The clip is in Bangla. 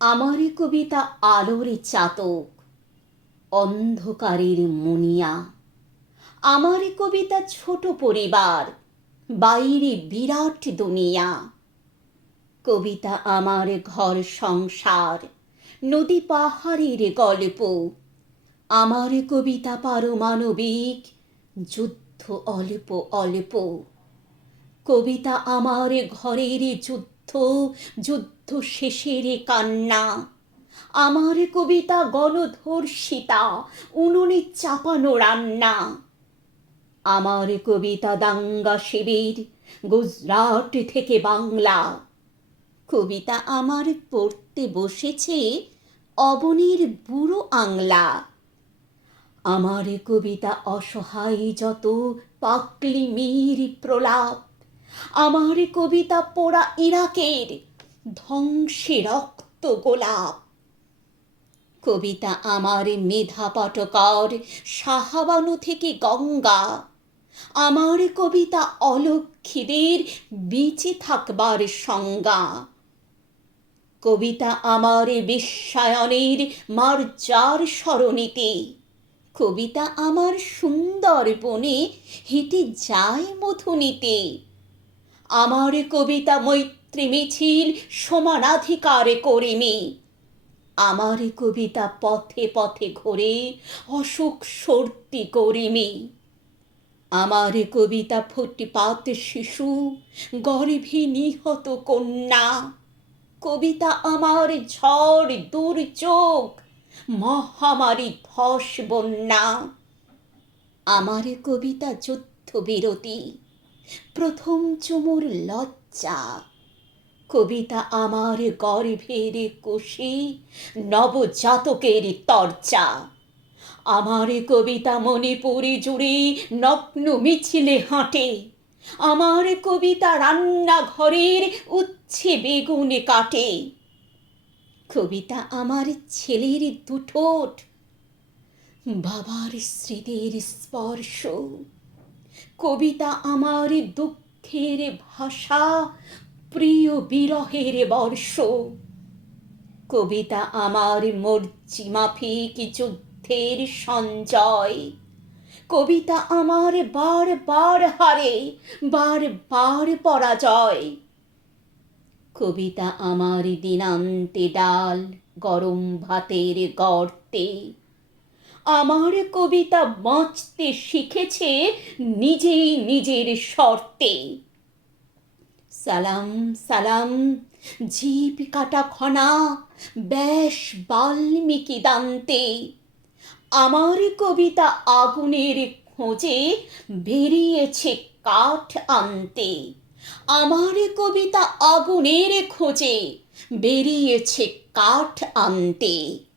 আমার কবিতা আলোর চাতক, অন্ধকারের মুনিয়া। আমার কবিতা ছোট পরিবার, বাইরে বিরাট দুনিয়া। কবিতা আমার ঘর সংসার, নদী পাহাড়ের গল্প। আমার কবিতা পারমাণবিক, যুদ্ধ অল্প অল্প। কবিতা আমার ঘরের যুদ্ধ, যুদ্ধ শেষের কান্না। আমার কবিতা গণধর্ষিতা, উনুনে চাপানো রান্না। আমার কবিতা দাঙ্গা শিবির, গুজরাট থেকে বাংলা। কবিতা আমার পড়তে বসেছে অবনীর বুড়ো আংলা। আমার কবিতা অসহায় যত পাকলি মীর প্রলাপ। আমার কবিতা পোড়া ইরাকের ধ্বংসে রক্ত গোলাপ। কবিতা আমার মেধা পাটকার, সাহাবানু থেকে গঙ্গা। আমার কবিতা অলক্ষীদের বেঁচে থাকবার সংজ্ঞা। কবিতা আমার বিশ্বায়নের মার্জার স্মরণীতে। কবিতা আমার সুন্দর বনে হেঁটে যায় মধু নিতে। আমার কবিতা মৈত্রী মিছিল, সমানাধিকার করিমি। আমার কবিতা পথে পথে ঘোরে, অসুখ সর্দি করিমি। আমার কবিতা ফুটপাত শিশু, গর্ভে নিহত কন্যা। কবিতা আমার ঝড় দুর্যোগ, মহামারী ধস বন্যা। আমার কবিতা যুদ্ধ বিরতি, প্রথম চুমুর লজ্জা। কবিতা আমার গর্ভের কোষে নবজাতকের তরজা। আমার কবিতা মণিপুরে জুড়ে নগ্ন মিছিলে হাঁটে। আমার কবিতা রান্নাঘরের উচ্ছে বেগুনে কাটে। কবিতা আমার ছেলের দুঠোঁট, বাবার স্মৃতির স্পর্শ। কবিতা আমার দুঃখের ভাষা, প্রিয় বিরহের বর্ষ। কবিতা আমার মর্জি মাফিক যুদ্ধের সঞ্জয়। কবিতা আমার বারবার হারে, বারবার পরাজয়। কবিতা আমার দিনান্তে ডাল, গরম ভাতের গর্তে। আমার কবিতা বাঁচতে শিখেছে নিজেই নিজের শর্তে। সালাম সালাম, জিভ কাটা খনা, ব্যাস বাল্মীকি দান্তে। আমার কবিতা আগুনের খোঁজে বেরিয়েছে কাঠ আনতে। আমার কবিতা আগুনের খোঁজে বেরিয়েছে কাঠ আনতে।